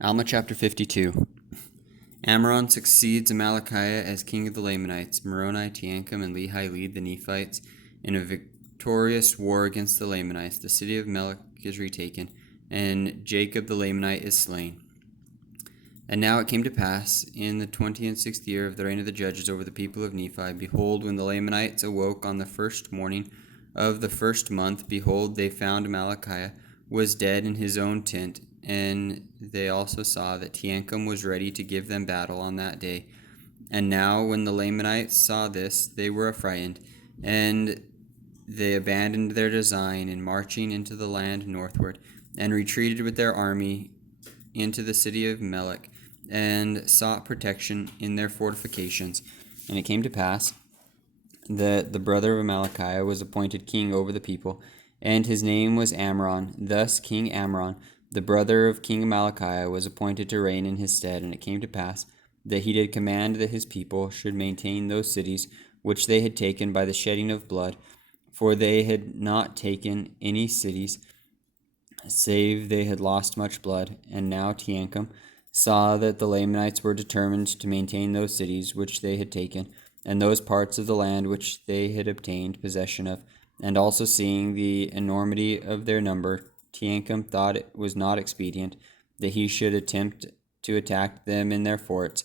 Alma chapter 52. Amram succeeds Amalickiah as king of the Lamanites. Moroni, Teancum, and Lehi lead the Nephites in a victorious war against the Lamanites. The city of Melech is retaken, and Jacob the Lamanite is slain. And now it came to pass, in the 26th year of the reign of the judges over the people of Nephi, behold, when the Lamanites awoke on the first morning of the first month, behold, they found Amalickiah was dead in his own tent, and they also saw that Teancum was ready to give them battle on that day. And now, when the Lamanites saw this, they were affrighted, and they abandoned their design in marching into the land northward, and retreated with their army into the city of Melech, and sought protection in their fortifications. And it came to pass that the brother of Amalickiah was appointed king over the people, and his name was Amram. Thus King Amram, the brother of King Amalickiah, was appointed to reign in his stead. And it came to pass that he did command that his people should maintain those cities which they had taken by the shedding of blood, for they had not taken any cities, save they had lost much blood. And now Teancum saw that the Lamanites were determined to maintain those cities which they had taken, and those parts of the land which they had obtained possession of. And also seeing the enormity of their number, Teancum thought it was not expedient that he should attempt to attack them in their forts,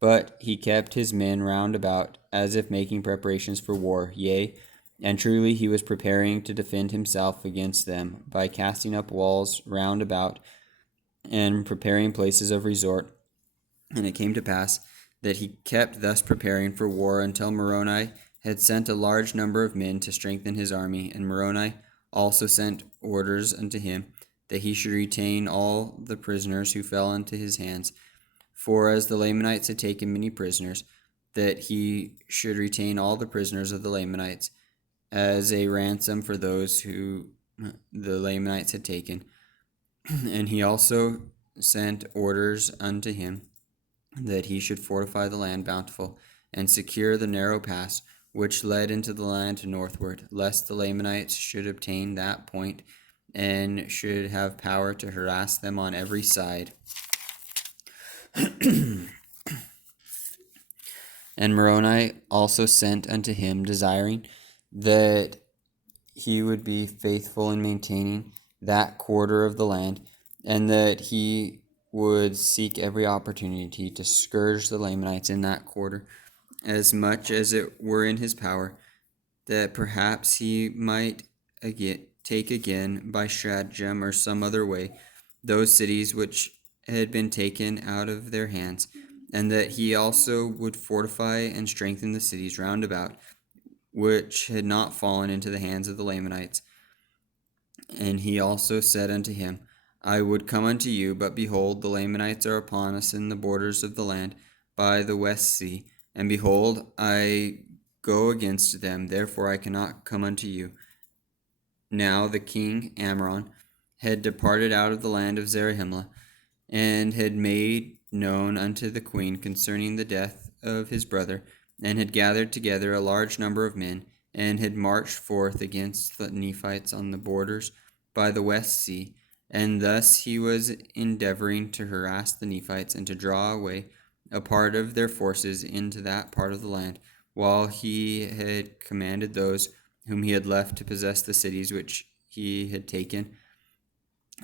but he kept his men round about, as if making preparations for war. Yea, and truly he was preparing to defend himself against them by casting up walls round about and preparing places of resort. And it came to pass that he kept thus preparing for war until Moroni had sent a large number of men to strengthen his army. And Moroni also sent orders unto him that he should retain all the prisoners who fell into his hands. For as the Lamanites had taken many prisoners, that he should retain all the prisoners of the Lamanites as a ransom for those who the Lamanites had taken. And he also sent orders unto him that he should fortify the land bountiful, and secure the narrow pass which led into the land northward, lest the Lamanites should obtain that point, and should have power to harass them on every side. And Moroni also sent unto him, desiring that he would be faithful in maintaining that quarter of the land, and that he would seek every opportunity to scourge the Lamanites in that quarter, as much as it were in his power, that perhaps he might take again by stratagem or some other way those cities which had been taken out of their hands, and that he also would fortify and strengthen the cities round about, which had not fallen into the hands of the Lamanites. And he also said unto him, I would come unto you, but behold, the Lamanites are upon us in the borders of the land by the west sea, and behold, I go against them, therefore I cannot come unto you. Now the king Amram had departed out of the land of Zarahemla, and had made known unto the queen concerning the death of his brother, and had gathered together a large number of men, and had marched forth against the Nephites on the borders by the west sea. And thus he was endeavoring to harass the Nephites, and to draw away a part of their forces into that part of the land, while he had commanded those whom he had left to possess the cities which he had taken,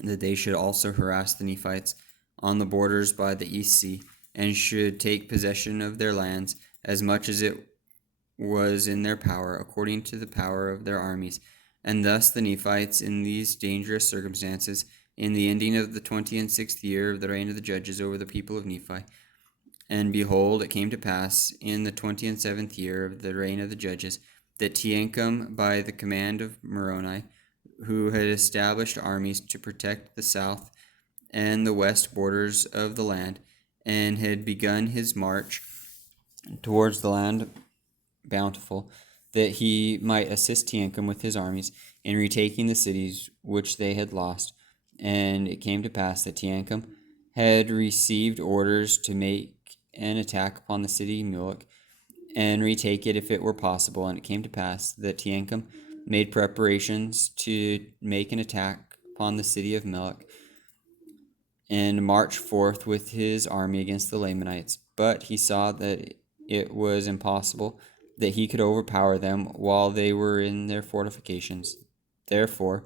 that they should also harass the Nephites on the borders by the east sea, and should take possession of their lands, as much as it was in their power, according to the power of their armies. And thus the Nephites, in these dangerous circumstances, in the ending of the 26th year of the reign of the judges over the people of Nephi, and behold, it came to pass in the 27th year of the reign of the judges, that Teancum, by the command of Moroni, who had established armies to protect the south and the west borders of the land, and had begun his march towards the land bountiful, that he might assist Teancum with his armies in retaking the cities which they had lost. And it came to pass that Teancum had received orders to make an attack upon the city of Melech, and retake it if it were possible. And it came to pass that Teancum made preparations to make an attack upon the city of Melech, and marched forth with his army against the Lamanites. But he saw that it was impossible that he could overpower them while they were in their fortifications. Therefore,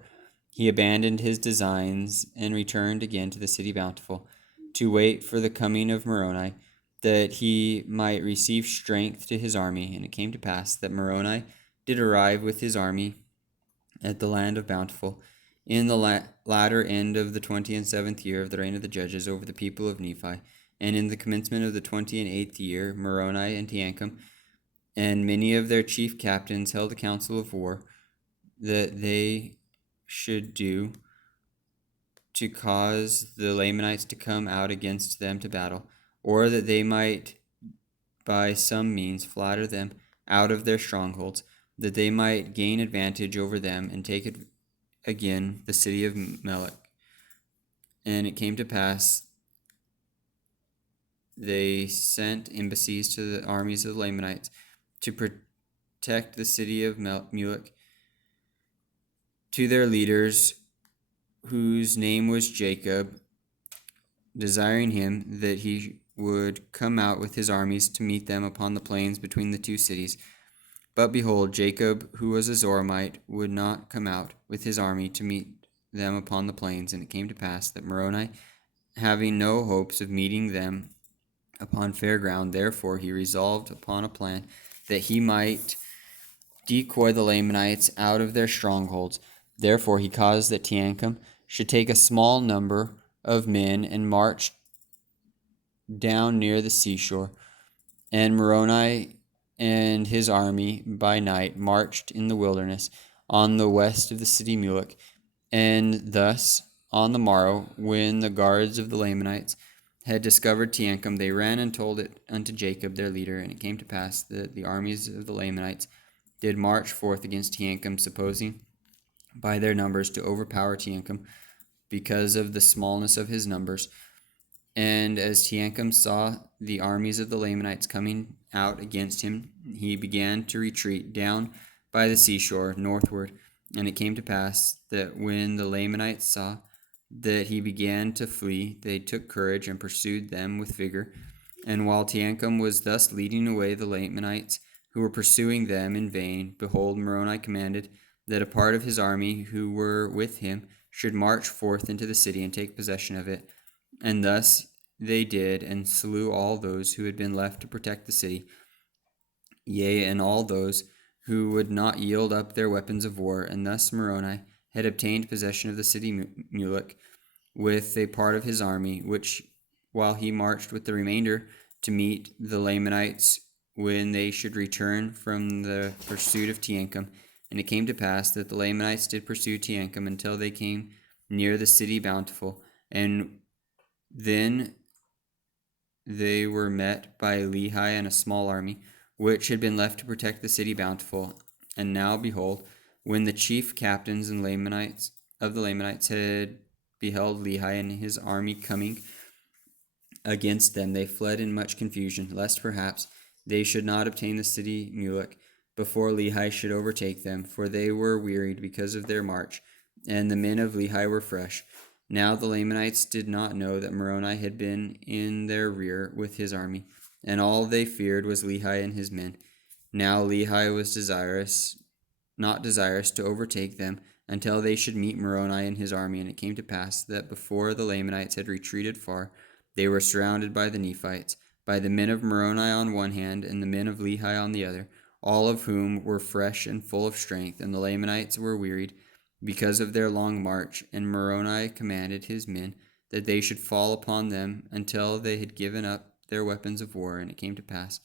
he abandoned his designs and returned again to the city Bountiful, to wait for the coming of Moroni, that he might receive strength to his army. And it came to pass that Moroni did arrive with his army at the land of Bountiful, in the latter end of the 27th year of the reign of the judges over the people of Nephi. And in the commencement of the 28th year, Moroni and Teancum and many of their chief captains held a council of war that they should do to cause the Lamanites to come out against them to battle, or that they might by some means flatter them out of their strongholds, that they might gain advantage over them and take it again the city of Melech. And it came to pass, they sent embassies to the armies of the Lamanites to protect the city of Melech, to their leaders, whose name was Jacob, desiring him that he would come out with his armies to meet them upon the plains between the two cities. But behold, Jacob, who was a Zoramite, would not come out with his army to meet them upon the plains. And it came to pass that Moroni, having no hopes of meeting them upon fair ground, therefore he resolved upon a plan that he might decoy the Lamanites out of their strongholds. Therefore he caused that Teancum should take a small number of men and march down near the seashore. And Moroni and his army by night marched in the wilderness on the west of the city Melech. And thus on the morrow, when the guards of the Lamanites had discovered Teancum, they ran and told it unto Jacob their leader. And it came to pass that the armies of the Lamanites did march forth against Teancum, supposing by their numbers to overpower Teancum, because of the smallness of his numbers. And as Teancum saw the armies of the Lamanites coming out against him, he began to retreat down by the seashore northward. And it came to pass that when the Lamanites saw that he began to flee, they took courage and pursued them with vigor. And while Teancum was thus leading away the Lamanites, who were pursuing them in vain, behold, Moroni commanded that a part of his army who were with him should march forth into the city and take possession of it. And thus they did, and slew all those who had been left to protect the city, yea, and all those who would not yield up their weapons of war. And thus Moroni had obtained possession of the city Melech with a part of his army, which while he marched with the remainder to meet the Lamanites when they should return from the pursuit of Teancum. And it came to pass that the Lamanites did pursue Teancum until they came near the city Bountiful, and then they were met by Lehi and a small army, which had been left to protect the city Bountiful. And now, behold, when the chief captains and Lamanites of the Lamanites had beheld Lehi and his army coming against them, they fled in much confusion, lest perhaps they should not obtain the city Melech before Lehi should overtake them, for they were wearied because of their march, and the men of Lehi were fresh. Now the Lamanites did not know that Moroni had been in their rear with his army, and all they feared was Lehi and his men. Now Lehi was not desirous to overtake them until they should meet Moroni and his army. And it came to pass that before the Lamanites had retreated far, they were surrounded by the Nephites, by the men of Moroni on one hand, and the men of Lehi on the other, all of whom were fresh and full of strength. And the Lamanites were wearied because of their long march, and Moroni commanded his men that they should fall upon them until they had given up their weapons of war. And it came to pass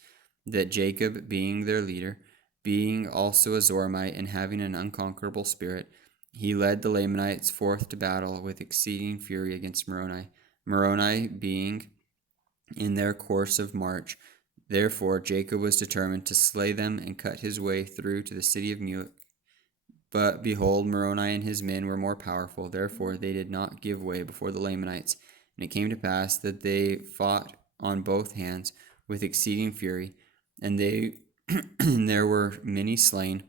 that Jacob, being their leader, being also a Zoramite, and having an unconquerable spirit, he led the Lamanites forth to battle with exceeding fury against Moroni. Moroni being in their course of march, therefore Jacob was determined to slay them and cut his way through to the city of Melech. But behold, Moroni and his men were more powerful, therefore they did not give way before the Lamanites. And it came to pass that they fought on both hands with exceeding fury, and there were many slain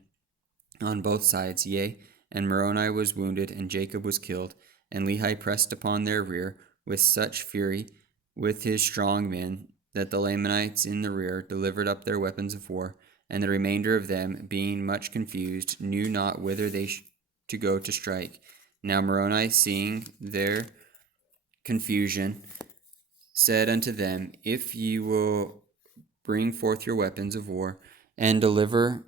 on both sides, yea, and Moroni was wounded, and Jacob was killed. And Lehi pressed upon their rear with such fury with his strong men that the Lamanites in the rear delivered up their weapons of war, and the remainder of them, being much confused, knew not whither they to go to strike. Now Moroni, seeing their confusion, said unto them, If ye will bring forth your weapons of war, and deliver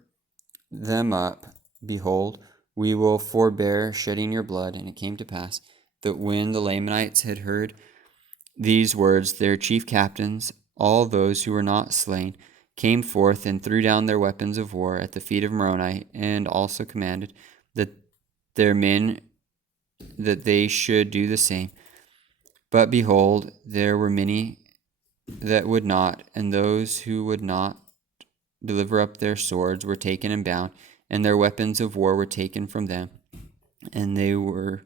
them up, behold, we will forbear shedding your blood. And it came to pass that when the Lamanites had heard these words, their chief captains, all those who were not slain, came forth and threw down their weapons of war at the feet of Moroni, and also commanded that their men that they should do the same. But behold, there were many that would not, and those who would not deliver up their swords were taken and bound, and their weapons of war were taken from them, and they were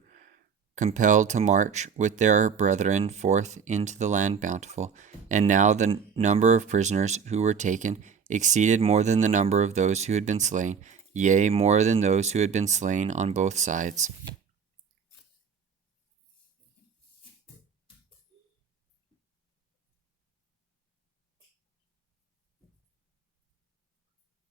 compelled to march with their brethren forth into the land bountiful. And now the number of prisoners who were taken exceeded more than the number of those who had been slain, yea, more than those who had been slain on both sides.